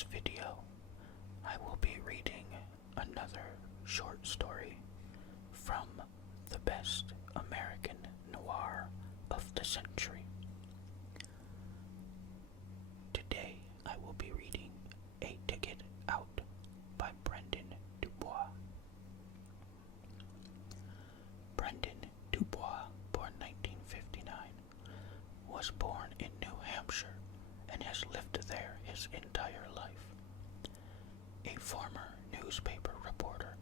this video, I will be reading another short story from the best American noir of the century. Today I will be reading A Ticket Out by Brendan Dubois. Brendan Dubois, born 1959, was born in New Hampshire and has lived there his entire life. A former newspaper reporter,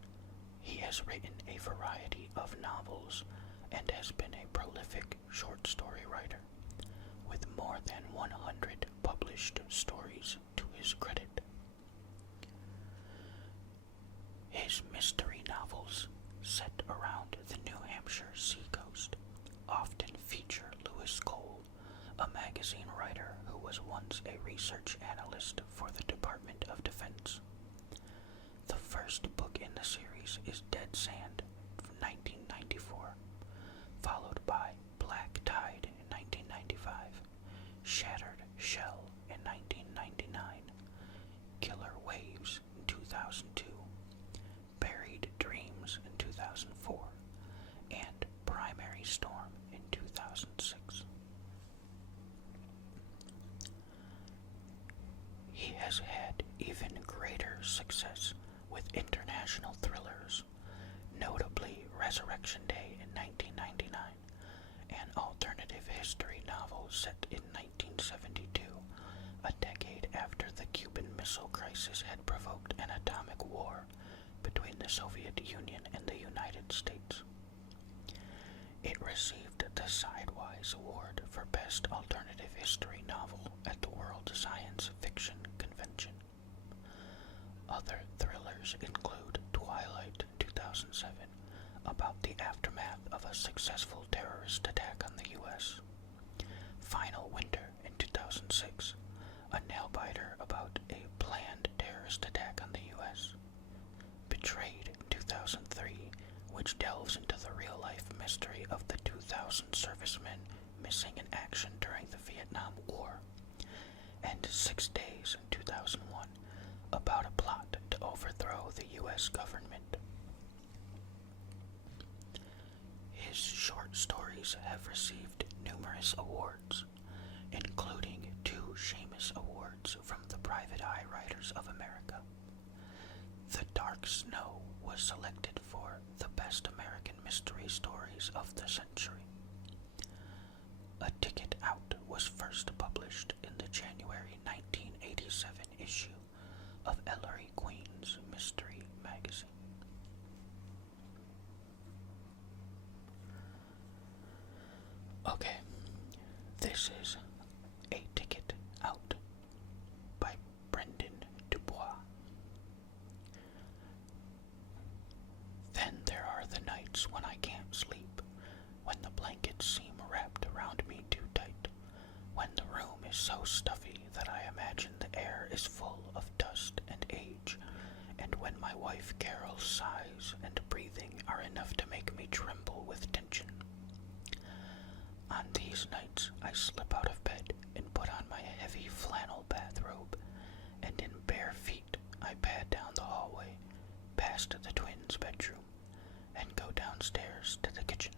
he has written a variety of novels and has been a prolific short story writer, with more than 100 published stories to his credit. His mystery novels, set around the New Hampshire seacoast, often feature Lewis Cole, a magazine writer who was once a research analyst for the Department of Defense. The first book in the series is Dead Sand from 1994, followed by Black Tide in 1995, Shattered Shell in 1999, Killer Waves in 2002, Buried Dreams in 2004, and Primary Storm in 2006. He has had even greater success with international thrillers, notably Resurrection Day in 1999, an alternative history novel set in 1972, a decade after the Cuban Missile Crisis had provoked an atomic war between the Soviet Union and the United States. It received the Sidewise Award for Best Alternative History Novel at the World Science Fiction Convention. Other thrillers include Twilight in 2007, about the aftermath of a successful terrorist attack on the U.S., Final Winter in 2006, a nail-biter about a planned terrorist attack on the U.S., Betrayed in 2003, which delves into the real-life mystery of the 2,000 servicemen missing in action during the Vietnam War, and 6 Days in 2001, about a plot to overthrow the U.S. government. His short stories have received numerous awards, including 2 Shamus Awards from the Private Eye Writers of America. The Dark Snow was selected for the Best American Mystery Stories of the Century. A Ticket Out was first published in the January 1987 issue of Ellery Queen's Mystery Magazine. Okay, this is A Ticket Out by Brendan Dubois. Then there are the nights when I can't sleep, when the blankets seem wrapped around me too tight, when the room is so stuffy that I imagine the air is full of dust and age, and when my wife Carol's sighs and breathing are enough to make me tremble with tension. On these nights I slip out of bed and put on my heavy flannel bathrobe, and in bare feet I pad down the hallway, past the twins' bedroom, and go downstairs to the kitchen.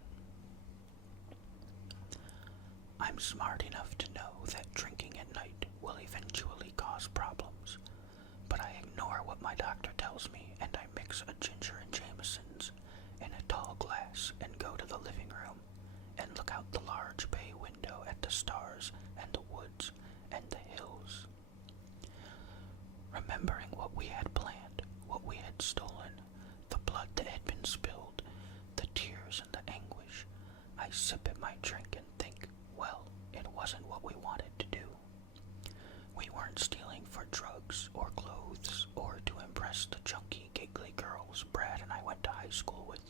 I'm smart enough to know that drinking at night will eventually cause problems, but I ignore what my doctor tells me and I mix a ginger and Jameson's in a tall glass and go to the living room and look out the large bay window at the stars and the woods and the hills. Remembering what we had planned, what we had stolen, the blood that had been spilled, the tears and the anguish, I sip at my drink and think, well, it wasn't what we wanted to do. We weren't stealing for drugs or clothes or to impress the chunky, giggly girls Brad and I went to high school with.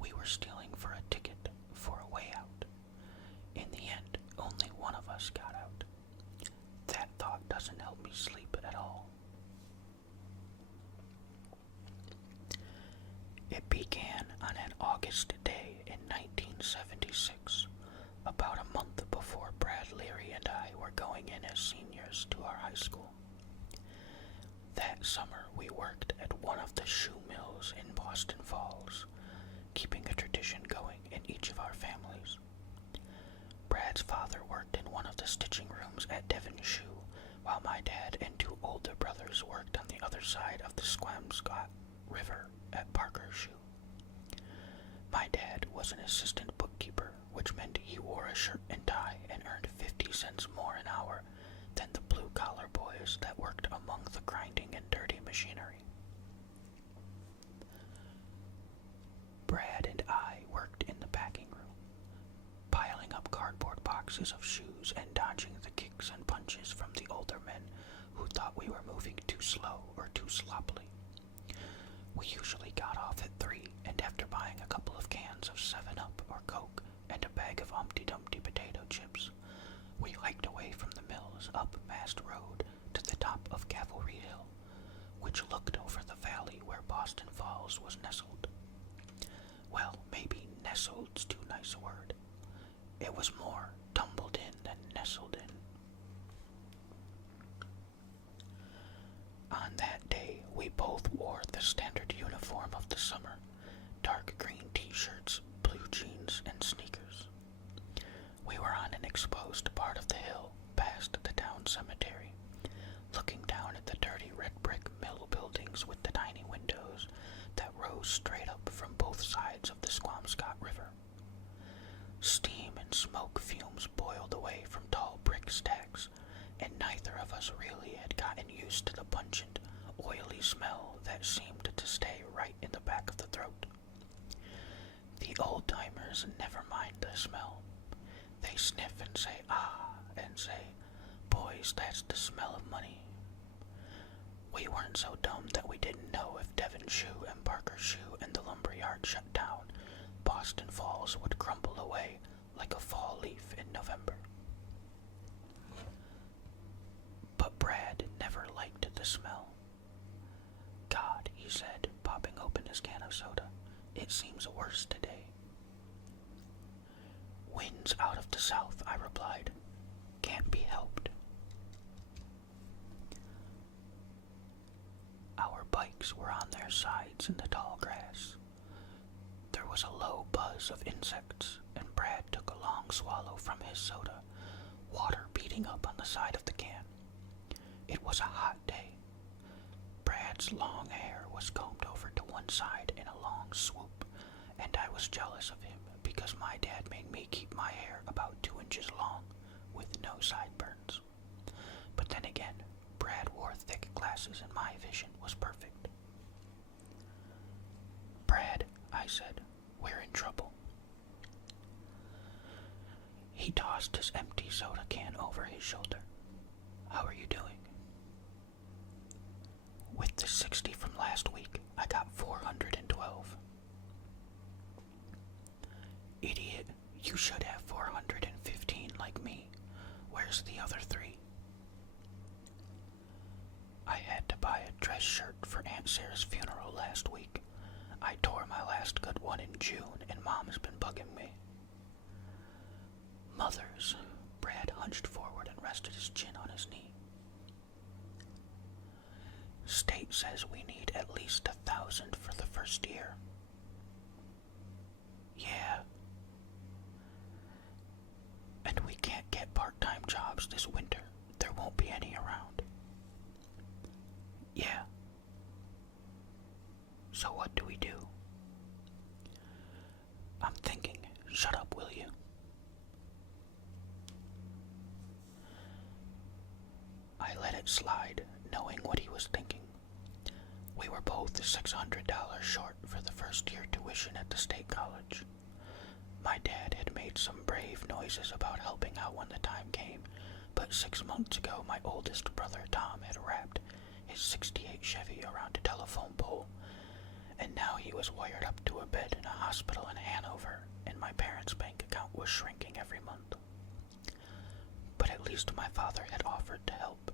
We were stealing for a ticket, for a way out. In the end, only one of us got out. That thought doesn't help me sleep at all. It began on an August day in 1976, about a month before Brad Leary and I were going in as seniors to our high school. That summer we worked at one of the shoe mills in Boston Falls, keeping a tradition going in each of our families. Brad's father worked in one of the stitching rooms at Devon Shoe, while my dad and two older brothers worked on the other side of the Squamscott River at Parker Shoe. My dad was an assistant bookkeeper, which meant he wore a shirt and tie and earned 50 cents more an hour than the blue-collar boys that worked among the grinding and dirty machinery. Brad and I worked in the packing room, piling up cardboard boxes of shoes and dodging the kicks and punches from the older men who thought we were moving too slow or too sloppily. We usually got off at 3, and after buying a couple of cans of 7-Up or Coke and a bag of Humpty Dumpty potato chips, we hiked away from the mills up Mast Road to the top of Cavalry Hill, which looked over the valley where Boston Falls was nestled. Well, maybe nestled's too nice a word. It was more tumbled in than nestled in. On that day, we both wore the standard uniform of the summer, dark green t-shirts, blue jeans, and sneakers. We were on an exposed part of the hill, past the town cemetery, looking down at the dirty red brick mill buildings with the tiny windows that rose straight up from both sides of the Squamscott River. Steam and smoke fumes boiled away from tall brick stacks, and neither of us really had gotten used to the pungent, oily smell that seemed to stay right in the back of the throat. The old-timers never mind the smell. They sniff and say, ah, and say, boys, that's the smell of money. We weren't so dumb that we didn't know if Devon Shoe and Parker Shoe and the lumberyard shut down, Boston Falls would crumble away like a fall leaf in November. But Brad never liked the smell. God, he said, popping open his can of soda, it seems worse today. Winds out of the south, I replied. Can't be helped. Our bikes were on their sides in the tall grass. There was a low buzz of insects, and Brad took a long swallow from his soda, water beating up on the side of the can. It was a hot day. Brad's long hair was combed over to one side in a long swoop, and I was jealous of him because my dad made me keep my hair about 2 inches long, with no sideburns. But then again, Brad wore thick glasses and my vision was perfect. Brad, I said, we're in trouble. He tossed his empty soda can over his shoulder. How are you doing? With the 60 from last week, I got 412. Idiot, you should have 415 like me. Where's the other 3? I had to buy a dress shirt for Aunt Sarah's funeral last week. I tore my last good one in June, and Mom's been bugging me. Mothers. Brad hunched forward and rested his chin on his knee. State says we need at least 1,000 for the first year. Yeah. And we can't get part-time jobs this winter. There won't be any around. Yeah. So what do we do? I'm thinking, shut up, will you? I let it slide, knowing what he was thinking. We were both $600 short for the first year tuition at the state college. My dad had made some brave noises about helping out when the time came, but 6 months ago my oldest brother Tom had wrapped his '68 Chevy around a telephone pole, and now he was wired up to a bed in a hospital in Hanover, and my parents' bank account was shrinking every month. But at least my father had offered to help.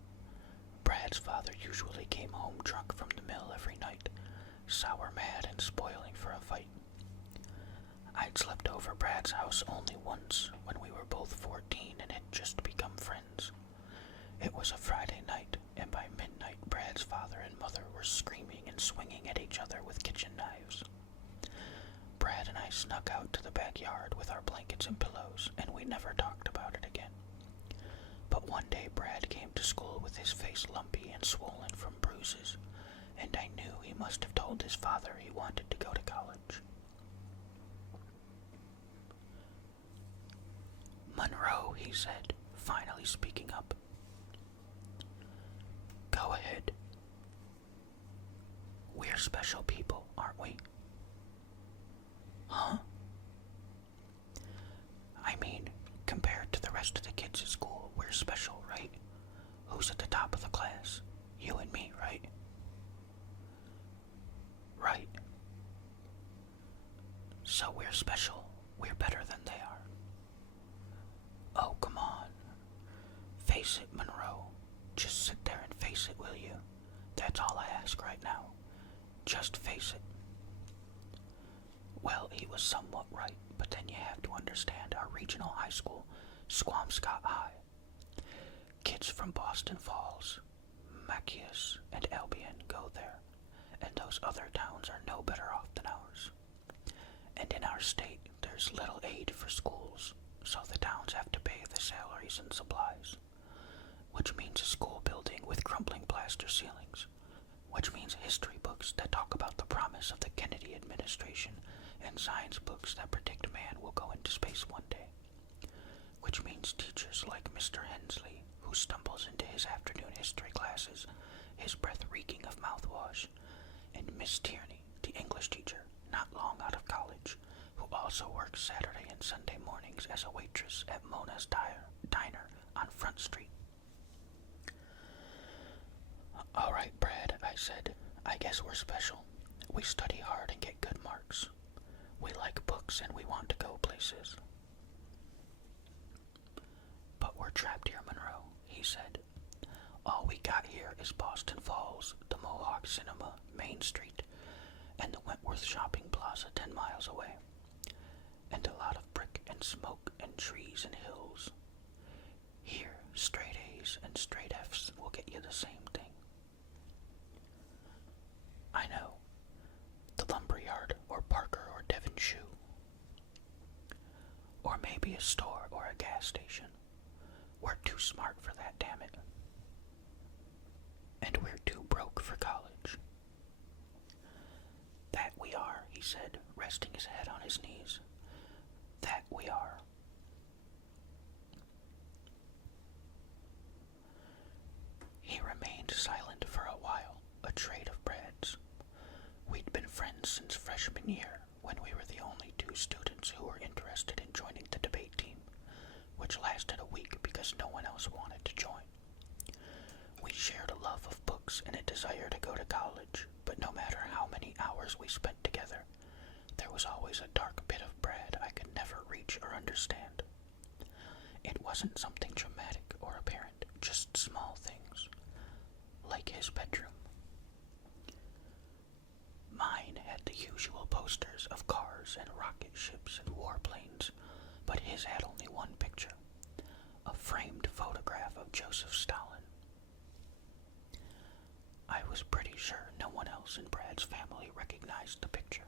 Brad's father usually came home drunk from the mill every night, sour mad and spoiling for a fight. I'd slept over Brad's house only once, when we were both 14 and had just become friends. It was a Friday night, and by midnight Brad's father and mother were screaming and swinging at each other with kitchen knives. Brad and I snuck out to the backyard with our blankets and pillows, and we never talked about it again. But one day Brad came to school with his face lumpy and swollen from bruises, and I knew he must have told his father he wanted to go to college. "Monroe," he said, finally speaking up. "Go ahead. We're special people, aren't we?" "Huh?" "I mean, compared to the rest of the kids at school, we're special, right? Who's at the top of the class? You and me, right?" "Right. So we're special. We're better than they are." "Oh, come on. Face it, Monroe. Just sit there and face it, will you? That's all I ask right now. Just face it." Well, he was somewhat right, but then you have to understand our regional high school, Squamscott High. Kids from Boston Falls, Machias, and Albion go there, and those other towns are no better off than ours. And in our state, there's little aid for schools, so the towns have to pay the salaries and supplies, which means a school building with crumbling plaster ceilings, which means history books that talk about the promise of the Kennedy administration and science books that predict man will go into space one day, which means teachers like Mr. Hensley, who stumbles into his afternoon history classes, his breath reeking of mouthwash, and Miss Tierney, the English teacher, not long out of college, who also works Saturday and Sunday mornings as a waitress at Mona's Diner on Front Street. "All right, Brad," I said. "I guess we're special. We study hard and get good marks. We like books and we want to go places." "But we're trapped here, Monroe," he said. "All we got here is Boston Falls, the Mohawk Cinema, Main Street, and the Wentworth Shopping Plaza 10 miles away, and a lot of brick and smoke and trees and hills. Here, straight A's and straight F's will get you the same thing." "I know. The lumberyard or Parker or Devon Shoe. Or maybe a store or a gas station. We're too smart for that, damn it. And we're too broke for college." "That we are," he said, resting his head on his knees. "That we are." He remained silent for a while, a trait of Brad's. We'd been friends since freshman year, when we were the only two students who were interested in joining the debate team, which lasted a week because no one else wanted to join. We shared a love of books and a desire to go to college, but no matter how many hours we spent together, there was always a dark bit of Brad I could never reach or understand. It wasn't something dramatic or apparent, just small things, like his bedroom. Mine had the usual posters of cars and rocket ships and warplanes, but his had only one picture, a framed photograph of Joseph Stalin. I was pretty sure no one else in Brad's family recognized the picture.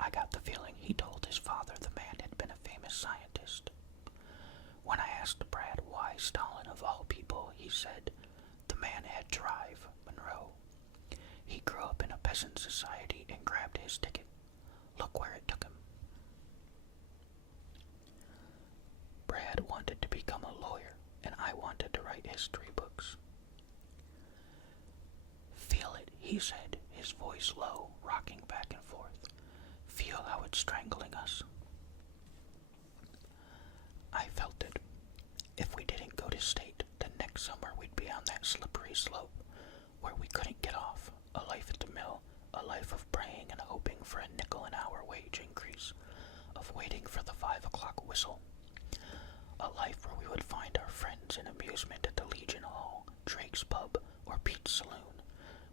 I got the feeling he told his father the man had been a famous scientist. When I asked Brad why Stalin of all people, he said, "The man had drive, Monroe. He grew up in a peasant society and grabbed his ticket. Look where it took him." Brad wanted to become a lawyer, and I wanted to write history books. "Feel it," he said, his voice low, rocking back and forth. "Feel how it's strangling us." I felt it. If we didn't go to state, then next summer we'd be on that slippery slope where we couldn't get off. A life at the mill, a life of praying and hoping for a nickel an hour wage increase, of waiting for the 5 o'clock whistle. A life where we would find our friends in amusement at the Legion Hall, Drake's Pub, or Pete's Saloon,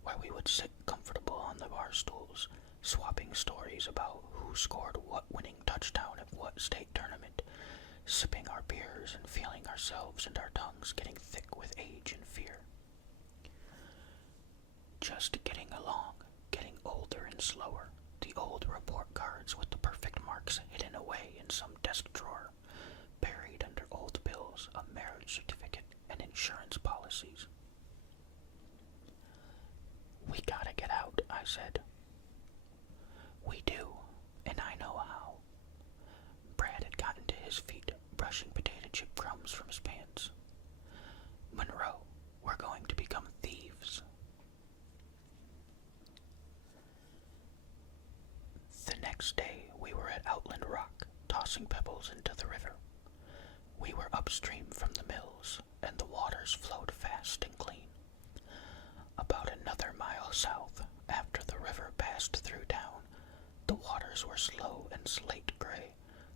where we would sit comfortable on the bar stools, swapping stories about who scored what winning touchdown at what state tournament, sipping our beers and feeling ourselves and our tongues getting thick with age and fear. just getting along, getting older and slower. The old report cards with the perfect marks hidden away in some desk drawer, buried under old bills, a marriage certificate, and insurance policies. We gotta get out, I said. We do, and I know how. Brad had gotten to his feet, brushing potato chip crumbs from his pants. Monroe, we're going to become thieves. The next day, we were at Outland Rock, tossing pebbles into the river. We were upstream from the mills, and the waters flowed fast and clean. About another mile south, after the river passed through town, the waters were slow and slate gray,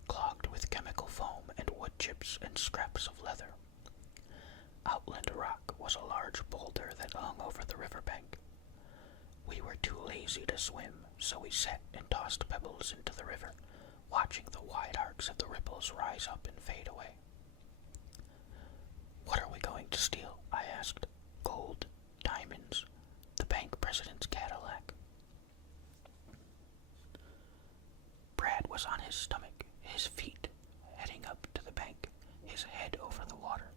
clogged with chemical foam and wood chips and scraps of leather. Outland Rock was a large boulder that hung over the riverbank. We were too lazy to swim, so we sat and tossed pebbles into the river, watching the wide arcs of the ripples rise up and fade away. What are we going to steal? I asked. Gold, diamonds, the bank president's Cadillac. Brad was on his stomach, his feet heading up to the bank, his head over the water.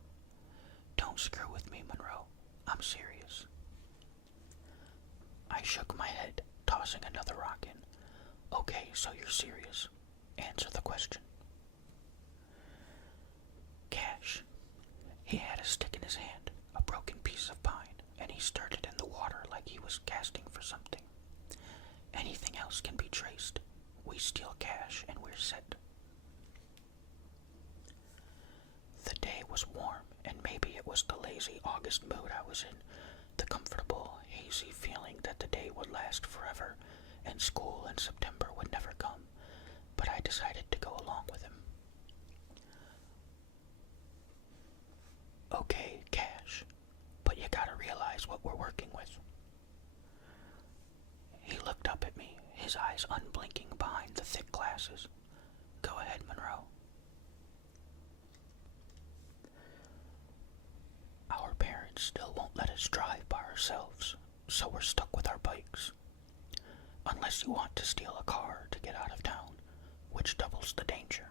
Don't screw with me, Monroe. I'm serious. I shook my head, tossing another rock in. Okay, so you're serious. Answer the question. Cash. He had a stick in his hand, a broken piece of pine, and he stirred it in the water like he was casting for something. Anything else can be traced. We steal cash and we're set. The day was warm, and maybe it was the lazy August mood I was in, the comfortable, hazy feeling that the day would last forever and school in September would never come, but I decided to go along with him. Okay, cash, but you gotta realize what we're working with. He looked up at me, his eyes unblinking behind the thick glasses. Go ahead, Monroe. Our parents still won't let us drive by ourselves, so we're stuck with our bikes. Unless you want to steal a car to get out of town, which doubles the danger.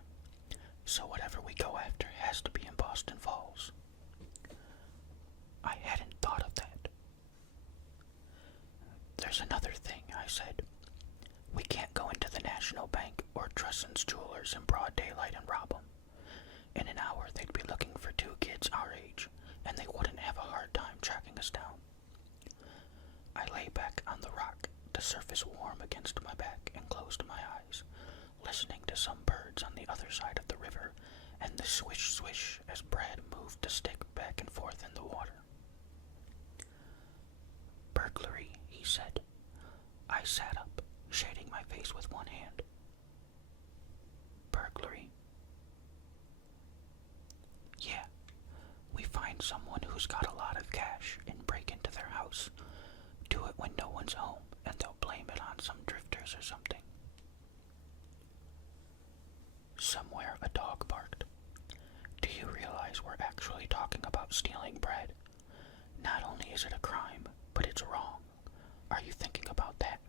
So whatever we go after has to be in Boston Falls. I hadn't thought of that. There's another thing, I said. We can't go into the National Bank or Trusson's Jewelers in broad daylight and rob them. In an hour, they'd be looking for two kids our age, and they wouldn't have a hard time tracking us down. I lay back on the rock, the surface warm against my back, and closed my eyes, listening to some birds on the other side of the river and the swish-swish as Brad moved the stick back and forth in the water. Burglary, he said. I sat up, shading my face with one hand. Burglary? Yeah. We find someone who's got a lot of cash and break into their house. Do it when no one's home, and they'll blame it on some drifters or something. Somewhere a dog barked. Do you realize we're actually talking about stealing bread? Not only is it a crime, but it's wrong. Are you thinking about that?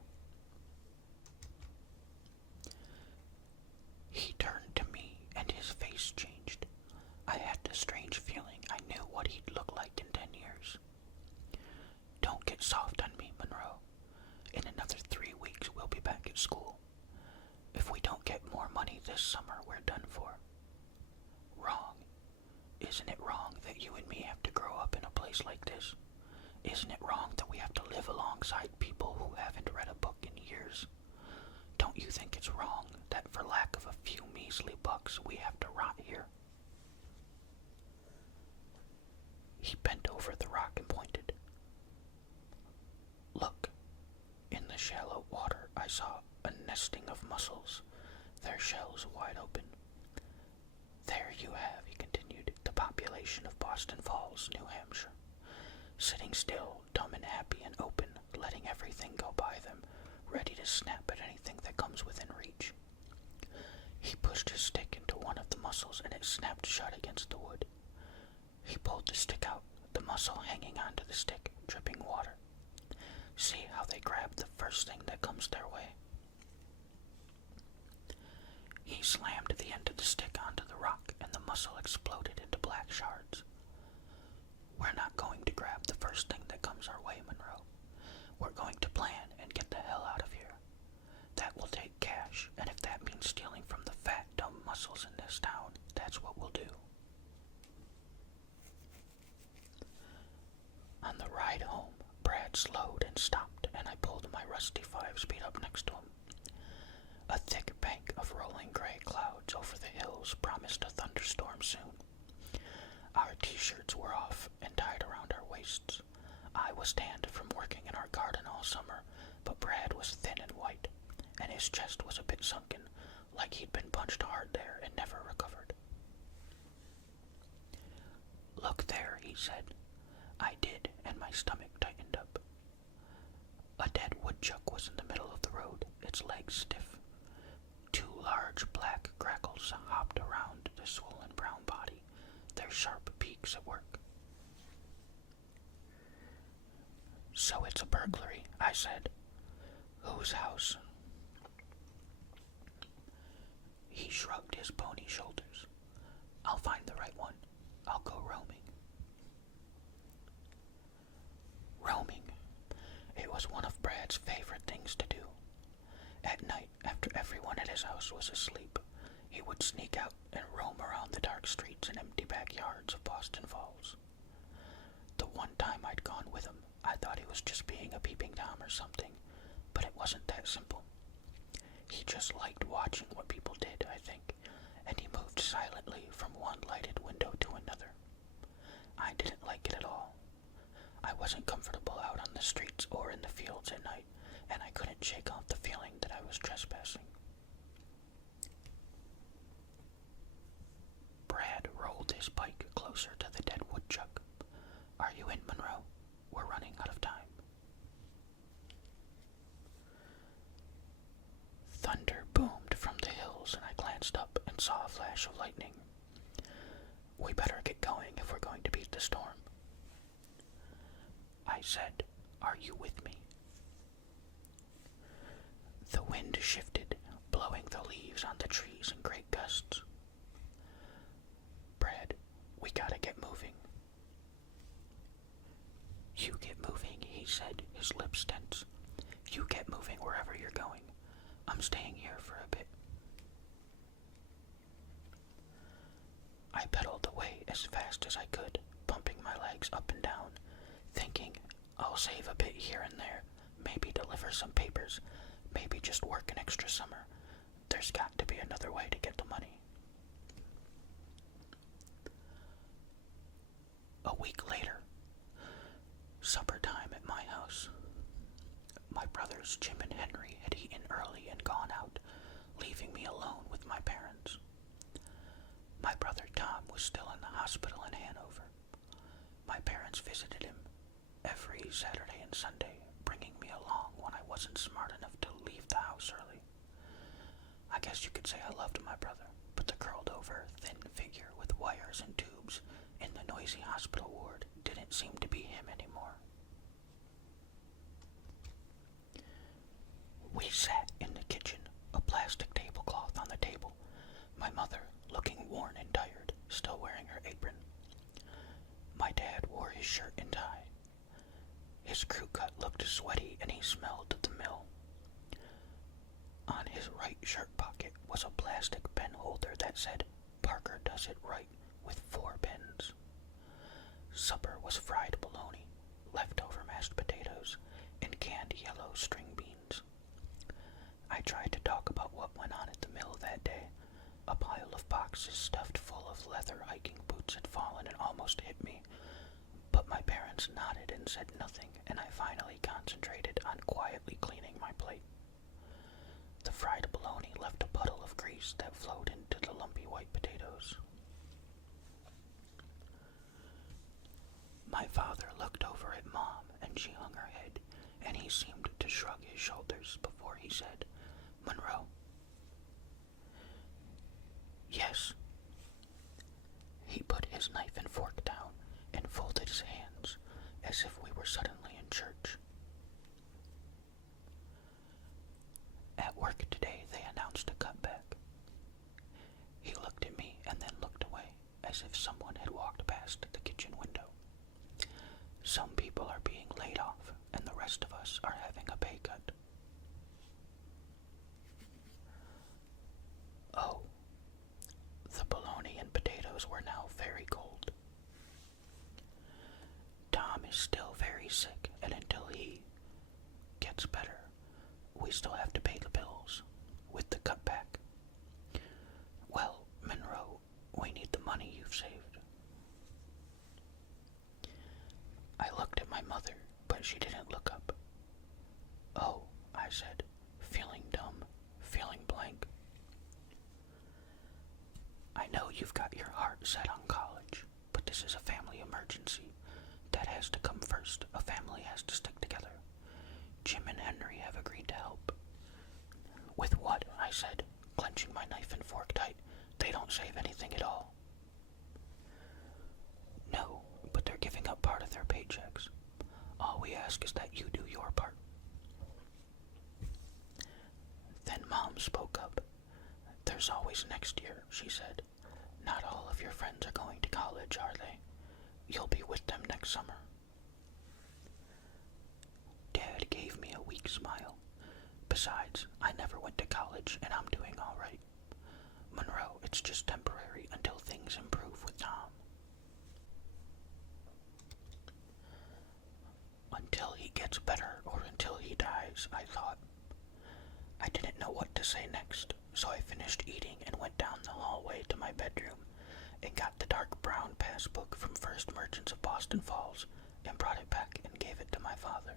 He turned to me, and his face changed. I had the strange feeling I knew what he'd look like in 10 years. Don't get soft on me, Monroe. In another 3 weeks, we'll be back at school. If we don't get more money this summer, we're done for. Wrong. Isn't it wrong that you and me have to grow up in a place like this? Isn't it wrong that we have to live alongside people who haven't read a book in years? Don't you think it's wrong that for lack of a few measly bucks we have to rot here? He bent over the rock and pointed. Look. In the shallow water I saw a nesting of mussels, their shells wide open. There you have, he continued, the population of Boston Falls, New Hampshire. Sitting still, dumb and happy and open, letting everything go by them, ready to snap at anything that comes within reach. He pushed his stick into one of the mussels and it snapped shut against the wood. He pulled the stick out, the mussel hanging onto the stick, dripping water. See how they grab the first thing that comes their way? He slammed the end of the stick onto the rock, and the muscle exploded into black shards. We're not going to grab the first thing that comes our way, Monroe. We're going to plan and get the hell out of here. That will take cash, and if that means stealing from the fat, dumb muscles in this town, that's what we'll do. On the ride home, Brad slowed and stopped, and I pulled my rusty 5-speed up next to him. A thick bank of rolling gray clouds over the hills promised a thunderstorm soon. Our t-shirts were off and tied around our waists. I was tanned from working in our garden all summer, but Brad was thin and white, and his chest was a bit sunken, like he'd been punched hard there and never recovered. "Look there," he said. I did, and my stomach tightened up. A dead woodchuck was in the middle of the road, its legs stiff. 2 large black grackles hopped around the swollen brown body, their sharp beaks at work. "So it's a burglary," I said. "Whose house?" He shrugged his bony shoulders. "I'll find the right one. I'll go roaming." Roaming. It was one of Brad's favorite things to do. At night, after everyone at his house was asleep, he would sneak out and roam around the dark streets and empty backyards of Boston Falls. The one time I'd gone with him, I thought he was just being a peeping Tom or something, but it wasn't that simple. He just liked watching what people did, I think, and he moved silently from one lighted window to another. I didn't like it at all. I wasn't comfortable out on the streets or in the fields at night, and I couldn't shake off the feeling that I was trespassing. Brad rolled his bike closer to the dead woodchuck. "Are you in, Monroe? We're running out of time." Thunder boomed from the hills, and I glanced up and saw a flash of lightning. "We better get going if we're going to beat the storm." I said, "Are you with me?" The wind shifted, blowing the leaves on the trees in great gusts. "Brad, we gotta get moving." "You get moving," he said, his lips tense. "You get moving wherever you're going. I'm staying here for a bit." I pedaled away as fast as I could, pumping my legs up and down, thinking, I'll save a bit here and there, maybe deliver some papers, maybe just work an extra summer. There's got to be another way to get the money. A week later, supper time at my house. My brothers Jim and Henry had eaten early and gone out, leaving me alone with my parents. My brother Tom was still in the hospital in Hanover. My parents visited him every Saturday and Sunday, bringing me along when I wasn't smart enough to leave the house early. I guess you could say I loved my brother, but the curled-over, thin figure with wires and tubes in the noisy hospital ward didn't seem to be him anymore. We sat in the kitchen, a plastic tablecloth on the table, my mother, looking worn and tired, still wearing her apron. My dad wore his shirt and tie. His crew cut looked sweaty and he smelled the mill. On his right shirt pocket was a plastic pen holder that said, "Parker does it right," with 4 pens. Supper was fried bologna, leftover mashed potatoes, and canned yellow string beans. I tried to talk about what went on at the mill that day. A pile of boxes stuffed full of leather hiking boots had fallen and almost hit me, but my parents nodded and said nothing, and I finally concentrated on quietly cleaning my plate. The fried bologna left a puddle of grease that flowed into the lumpy white potatoes. My father looked over at Mom, and she hung her head, and he seemed to shrug his shoulders before he said, "Monroe." "Yes." He put his knife and fork down and folded his hands as if we were suddenly in church. as if someone had walked past the kitchen window. Some people are being laid off, and the rest of us are having a pay cut. Oh, the bologna and potatoes were now very cold. Tom is still very sick, and until he gets better, we still have to pay the bills with the cutback. Well, Monroe, we need the money you've saved. I looked at my mother, but she didn't look up. Oh, I said, feeling dumb, feeling blank. I know you've got your heart set on college, but this is a family emergency. That has to come first. A family has to stick together. Jim and Henry have agreed to help. With what? I said, clenching my knife and fork tight. They don't save anything at all. No, but they're giving up part of their paychecks. All we ask is that you do your part. Then Mom spoke up. There's always next year, she said. Not all of your friends are going to college, are they? You'll be with them next summer. Dad gave me a weak smile. Besides, I never went to college, and I'm doing all right. Monroe, it's just temporary until things improve with Tom. Until he gets better, or until he dies, I thought. I didn't know what to say next, so I finished eating and went down the hallway to my bedroom and got the dark brown passbook from First Merchants of Boston Falls and brought it back and gave it to my father.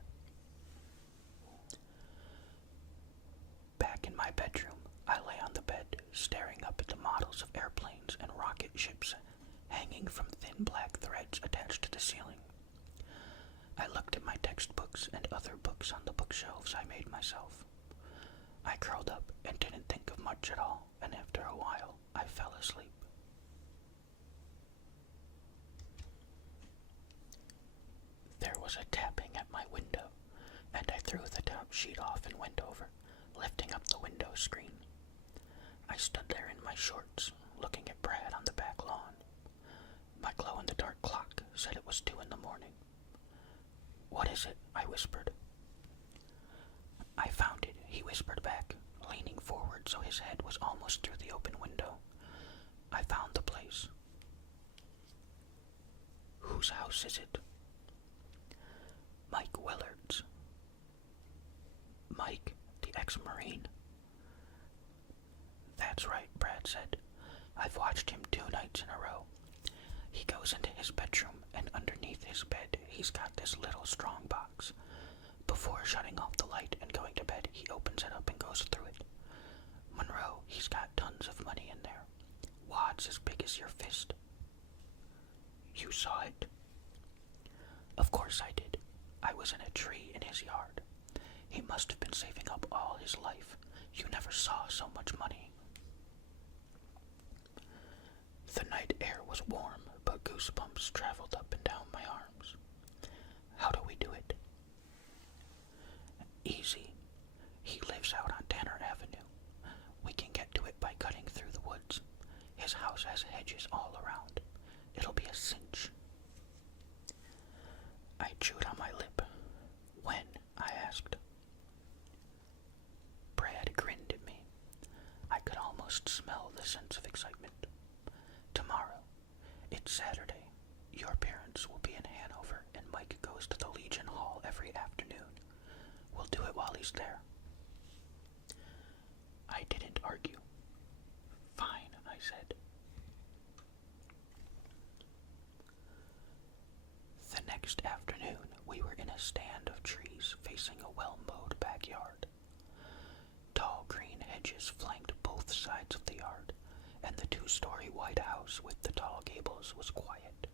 Back in my bedroom, I lay on the bed, staring up at the models of airplanes and rocket ships hanging from thin black threads attached to the ceiling. I looked at my textbooks and other books on the bookshelves I made myself. I curled up and didn't think of much at all, and after a while, I fell asleep. There was a tapping at my window, and I threw the top sheet off and went over, lifting up the window screen. I stood there in my shorts, looking at Brad on the back lawn. My glow-in-the-dark clock said it was 2 in the morning. What is it? I whispered. I found it, he whispered back, leaning forward so his head was almost through the open window. I found the place. Whose house is it? Mike Willard's. Mike, the ex-Marine. That's right, Brad said. I've watched him 2 nights in a row. He goes into his bedroom, and underneath his bed, he's got this little strong box. Before shutting off the light and going to bed, he opens it up and goes through it. Monroe, he's got tons of money in there. Wads as big as your fist. You saw it? Of course I did. I was in a tree in his yard. He must have been saving up all his life. You never saw so much money. The night air was warm, but goosebumps traveled up and down my arms. How do we do it? Easy. He lives out on Tanner Avenue. We can get to it by cutting through the woods. His house has hedges all around. It'll be a cinch. I chewed on my lip. When? I asked. Brad grinned at me. I could almost smell the sense of excitement. Tomorrow. It's Saturday. Your parents will be in Hanover, and Mike goes to the Legion Hall every afternoon. We'll do it while he's there. I didn't argue. Fine, I said. The next afternoon, we were in a stand of trees facing a well-mowed backyard. Tall green hedges flanked both sides of the yard, and the 2-story white house with the tall gables was quiet.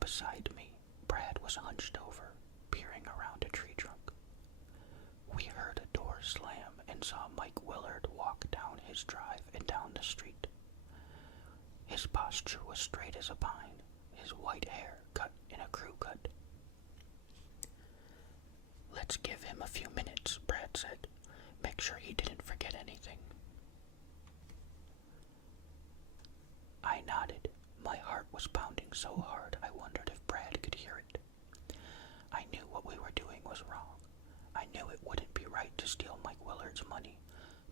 Beside me, Brad was hunched over, peering around a tree trunk. We heard a door slam and saw Mike Willard walk down his drive and down the street. His posture was straight as a pine, his white hair cut in a crew cut. Let's give him a few minutes, Brad said. Make sure he didn't forget anything. I nodded. so hard I wondered if Brad could hear it. I knew what we were doing was wrong. I knew it wouldn't be right to steal Mike Willard's money,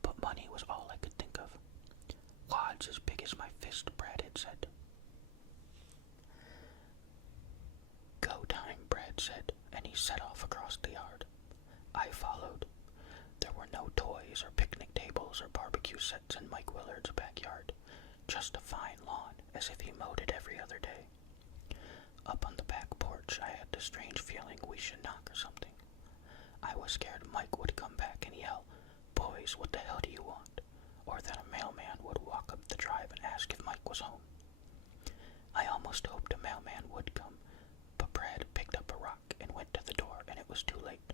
but money was all I could think of. Wads as big as my fist, Brad had said. Go time, Brad said, and he set off across the yard. I followed. There were no toys or picnic tables or barbecue sets in Mike Willard's backyard, just a fine lawn, as if he mowed it every other day. Up on the back porch, I had the strange feeling we should knock or something. I was scared Mike would come back and yell, "Boys, what the hell do you want?" Or that a mailman would walk up the drive and ask if Mike was home. I almost hoped a mailman would come, but Brad picked up a rock and went to the door, and it was too late.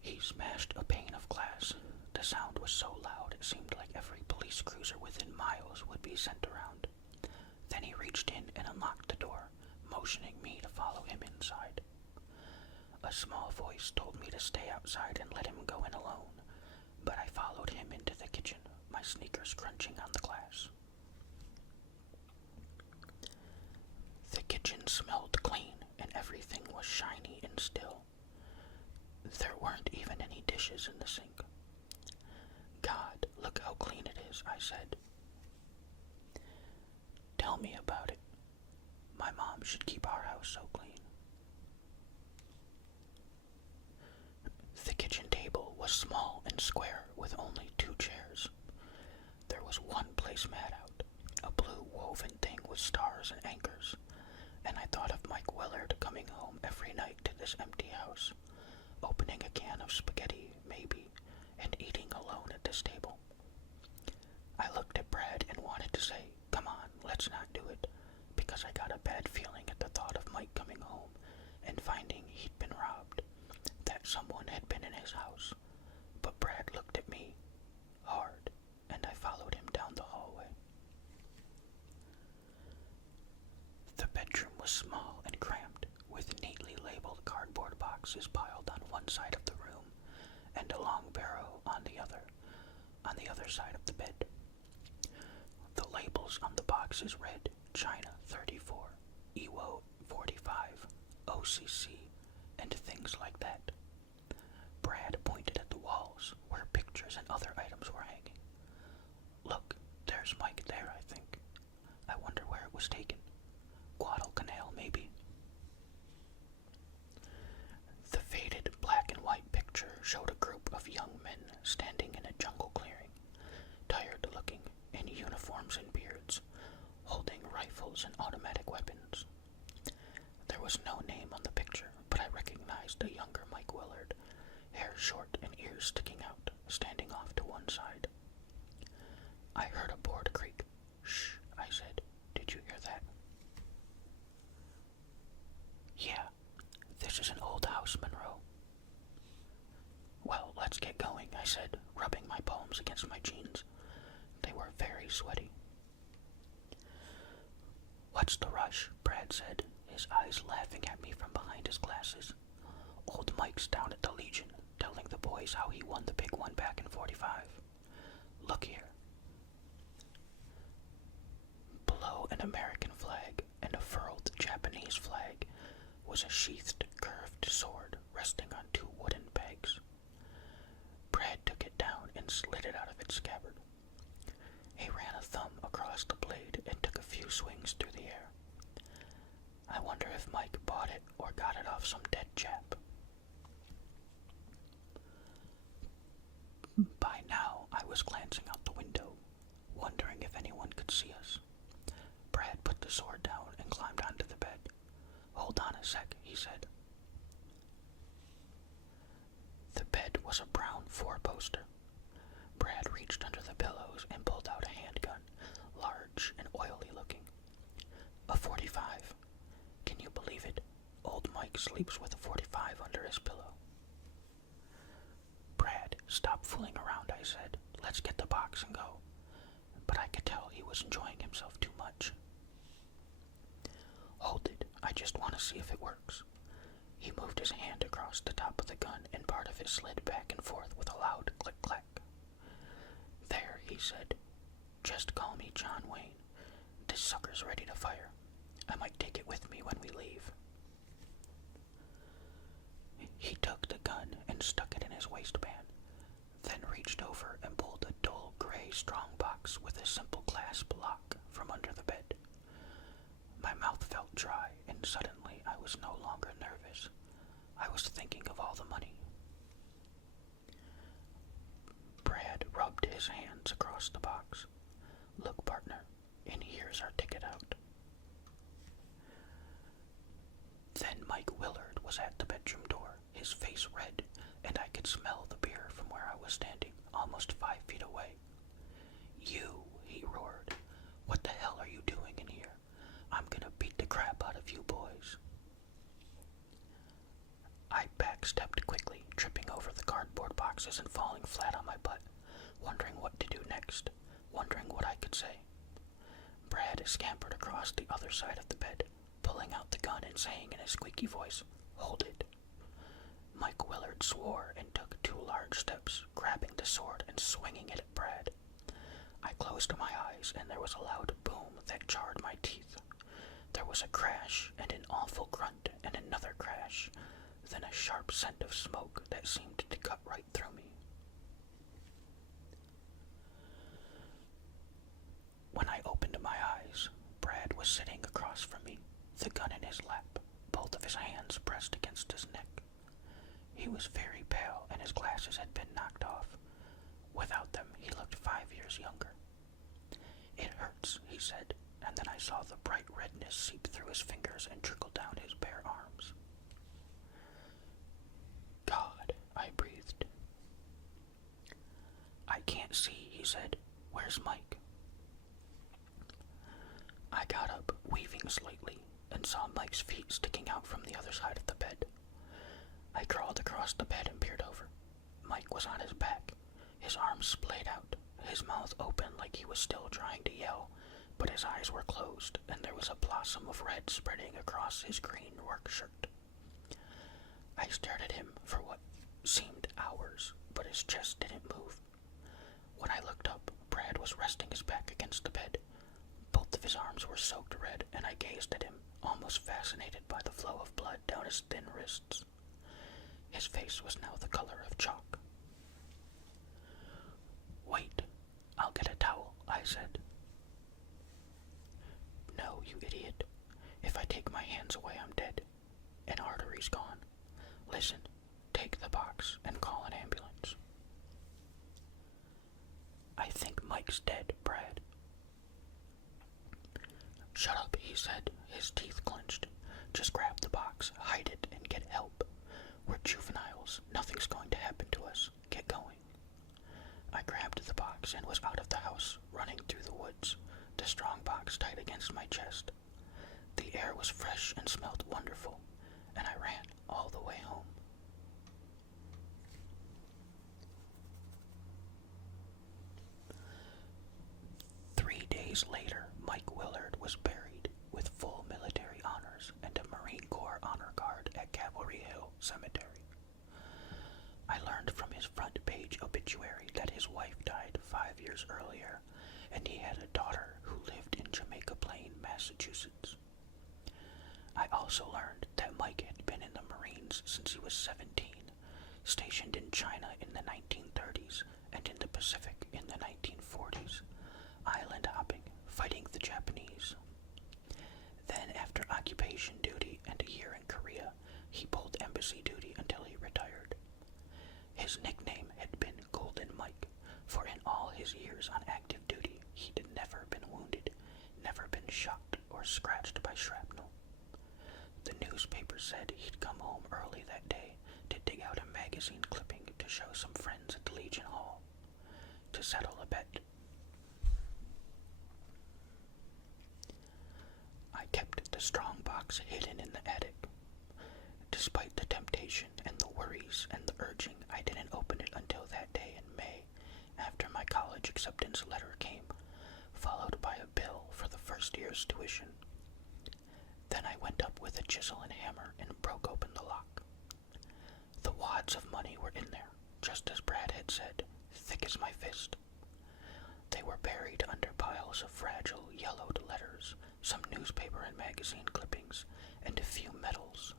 He smashed a pane of glass. The sound was so loud it seemed like every police cruiser within miles would be sent around. Then he reached in and unlocked the door, motioning me to follow him inside. A small voice told me to stay outside and let him go in alone, but I followed him into the kitchen, my sneakers crunching on the glass. The kitchen smelled clean, and everything was shiny and still. There weren't even any dishes in the sink. God, look how clean it is, I said. Tell me about it. My mom should keep our house so clean. The kitchen table was small and square with only 2 chairs. There was one placemat out, a blue woven thing with stars and anchors, and I thought of Mike Willard coming home every night to this empty house, opening a can of spaghetti, maybe, and eating alone at this table. I looked at Brad and wanted to say, "Come on, let's not do it," because I got a bad feeling at the thought of Mike coming home and finding he'd been robbed, that someone had been in his house. But Brad looked at me hard, and I followed him down the hallway. The bedroom was small and cramped, with neatly labeled cardboard boxes piled on one side of the room and a long barrel on the other side of the bed. The labels on the boxes read China 34, EWO 45, OCC, and things like that. Brad pointed at the walls, where pictures and other items were hanging. Look, there's Mike there, I think. I wonder where it was taken. Guadalcanal, maybe. The faded black and white picture showed a group of young men standing in a jungle clearing, tired looking, in uniforms and beards, holding rifles and automatic weapons. There was no name on the picture, but I recognized a younger Mike Willard, hair short and ears sticking out, standing off to one side. I heard a board creak. "Shh," I said. "Did you hear that?" "Yeah, this is an old house, Monroe." "Well, let's get going," I said, rubbing my palms against my jeans. They were very sweaty. "What's the rush?" Brad said, his eyes laughing at me from behind his glasses. "Old Mike's down at the Legion, telling the boys how he won the big one back in 45. Look here." Below an American flag and a furled Japanese flag was a sheathed, curved sword resting on 2 wooden pegs. Brad took it down and slid it out of its scabbard. He ran a thumb across the blade and took a few swings through the air. I wonder if Mike bought it or got it off some dead chap. By now, I was glancing out the window, wondering if anyone could see us. Brad put the sword down and climbed onto the bed. "Hold on a sec," he said. The bed was a brown 4-poster. Brad reached under the pillows and pulled out a handgun, large and oily looking. A 45. Can you believe it? Old Mike sleeps with a 45 under his pillow. "Brad, stop fooling around," I said. "Let's get the box and go." But I could tell he was enjoying himself too much. "Hold it, I just want to see if it works." He moved his hand across the top of the gun and part of it slid back and forth with a loud click-clack. "There," he said. "Just call me John Wayne. This sucker's ready to fire. I might take it with me when we leave." He took the gun and stuck it in his waistband, then reached over and pulled a dull gray strong box with a simple clasp lock from under the bed. My mouth felt dry, and suddenly I was no longer nervous. I was thinking of all the money. Brad rubbed his hands across the box. "Look, partner, and here's our ticket out." Then Mike Willard was at the bedroom door, his face red, and I could smell the beer from where I was standing, almost 5 feet away. "You," he roared. "What the hell are you doing in here? I'm gonna beat the crap out of you boys." I backstepped quickly, tripping over the cardboard boxes and falling flat on my butt, wondering what to do next, wondering what I could say. Brad scampered across the other side of the bed, pulling out the gun and saying in a squeaky voice, "Hold it." Mike Willard swore and took 2 large steps, grabbing the sword and swinging it at Brad. I closed my eyes, and there was a loud boom that jarred my teeth. There was a crash and an awful grunt and another crash, then a sharp scent of smoke that seemed to cut right through me. When I opened my eyes, Brad was sitting across from me, the gun in his lap, both of his hands pressed against his neck. He was very pale, and his glasses had been knocked off. Without them, he looked 5 years younger. "It hurts," he said, and then I saw the bright redness seep through his fingers and trickle down his bare arms. "God," I breathed. "I can't see," he said. "Where's Mike?" I got up, weaving slightly, and saw Mike's feet sticking out from the other side of the bed. I crawled across the bed and peered over. Mike was on his back, his arms splayed out, his mouth open like he was still trying to yell, but his eyes were closed, and there was a blossom of red spreading across his green work shirt. I stared at him for what seemed hours, but his chest didn't move. When I looked up, Brad was resting his back against the bed. Both of his arms were soaked red, and I gazed at him, almost fascinated by the flow of blood down his thin wrists. His face was now the color of chalk. "Wait, I'll get a towel," I said. "No, you idiot. If I take my hands away, I'm dead. An artery's gone. Listen, take the box and call an ambulance." "I think Mike's dead, Brad." "Shut up," he said, his teeth clenched. "Just grab the box, hide it, and get help. We're juveniles. Nothing's going to happen to us. Get going." I grabbed the box and was out of the house, running through the woods, the strong box tight against my chest. The air was fresh and smelled wonderful, and I ran all the way home. Three days later, Mike Willard was buried with full military honors and a Marine Corps honor guard at Cavalry Hill Cemetery. I learned from his front page obituary that his wife died 5 years earlier, and he had a daughter who lived in Jamaica Plain, Massachusetts. I also learned that Mike had been in the Marines since he was 17, stationed in China in the 1930s and in the Pacific in the 1940s, island hopping, fighting the Japanese. Then, after occupation duty and a year in Korea, he pulled embassy duty until he retired. His nickname had been Golden Mike, for in all his years on active duty, he'd never been wounded, never been shot or scratched by shrapnel. The newspaper said he'd come home early that day to dig out a magazine clipping to show some friends at the Legion Hall, to settle a bet. I kept the strong box hidden in the attic. Despite the temptation and the worries and the urging, I didn't open it until that day in May, after my college acceptance letter came, followed by a bill for the first year's tuition. Then I went up with a chisel and hammer and broke open the lock. The wads of money were in there, just as Brad had said, thick as my fist. They were buried under piles of fragile, yellowed letters, magazine clippings, and a few medals.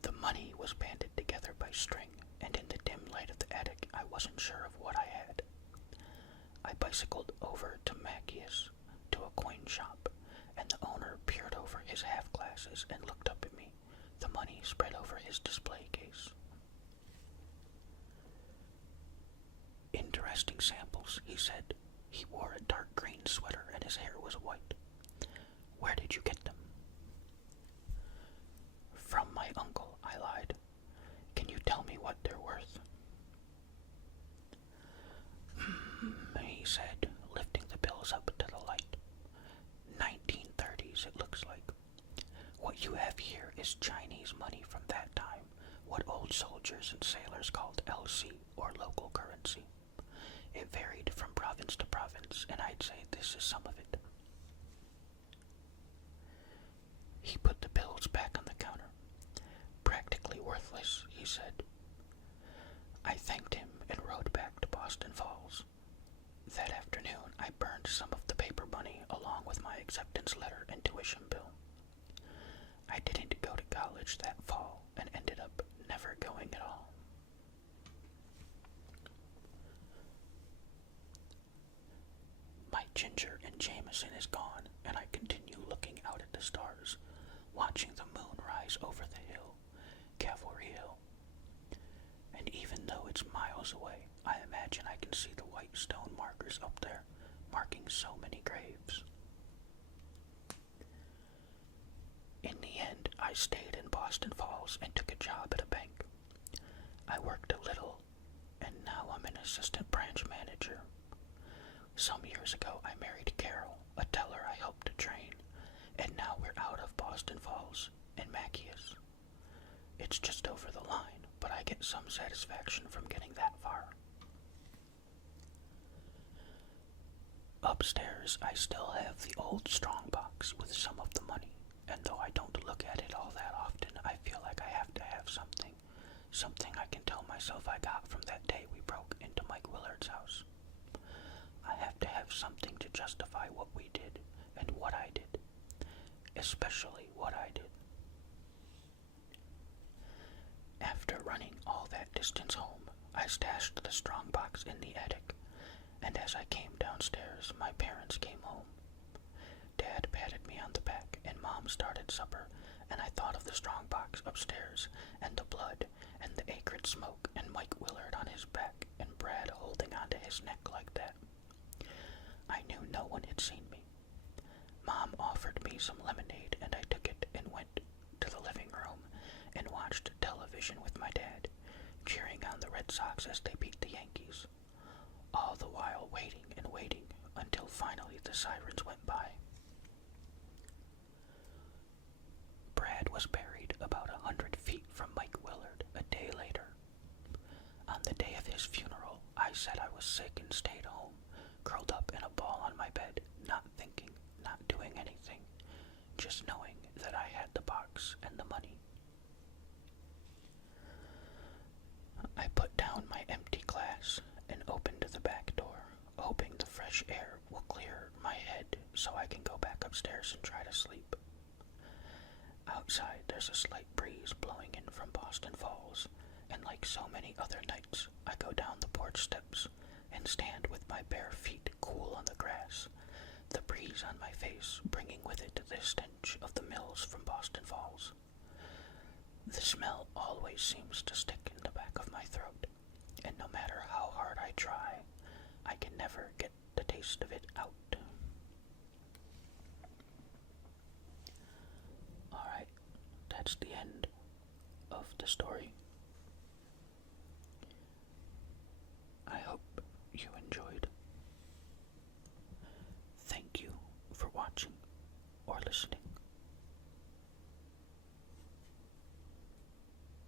The money was banded together by string, and in the dim light of the attic, I wasn't sure of what I had. I bicycled over to Mackius, to a coin shop, and the owner peered over his half-glasses and looked up at me, the money spread over his display case. Interesting samples, he said. He wore a dark green sweater and his hair was white. Where did you get them? From my uncle, I lied. Can you tell me what they're worth? He said, lifting the bills up to the light. 1930s, it looks like. What you have here is Chinese money from that time, what old soldiers and sailors called LC, or local currency. It varied from province to province, and I'd say this is some of it. He put the bills back on the counter. Practically worthless, he said. I thanked him and rode back to Boston Falls. That afternoon, I burned some of the paper money along with my acceptance letter and tuition bill. I didn't go to college that fall and ended up never going at all. My ginger and Jameson is gone, and I continue looking out at the stars, watching the moon rise over the hill, Cavalry Hill. And even though it's miles away, I imagine I can see the white stone markers up there, marking so many graves. In the end, I stayed in Boston Falls and took a job at a bank. I worked a little, and now I'm an assistant branch manager. Some years ago, I married Carol, a teller I helped to train, and now we're out of Boston Falls in Mackius. It's just over the line, but I get some satisfaction from getting that far. Upstairs, I still have the old strongbox with some of the money, and though I don't look at it all that often, I feel like I have to have something I can tell myself I got from that day we broke into Mike Willard's house. I have to have something to justify what we did and what I did, especially what I did. After running all that distance home, I stashed the strongbox in the attic, and as I came downstairs, my parents came home. Dad patted me on the back, and Mom started supper, and I thought of the strongbox upstairs, and the blood, and the acrid smoke, and Mike Willard on his back, and Brad holding onto his neck like that. I knew no one had seen me. Mom offered me some lemonade, and I took it and went to the living room and watched television with my dad, cheering on the Red Sox as they beat the Yankees, all the while waiting and waiting until finally the sirens went by. Brad was buried about 100 feet from Mike Willard a day later. On the day of his funeral, I said I was sick and stayed home, curled up in a ball on my bed, not thinking, not doing anything, just knowing that I had the box and the money. I put down my empty glass and opened the back door, hoping the fresh air will clear my head so I can go back upstairs and try to sleep. Outside, there's a slight breeze blowing in from Boston Falls, and like so many other nights, I go down the porch steps and stand with my bare feet cool on the grass, the breeze on my face bringing with it the stench of the mills from Boston Falls. The smell always seems to stick in the back of my throat, and no matter how hard I try, I can never get the taste of it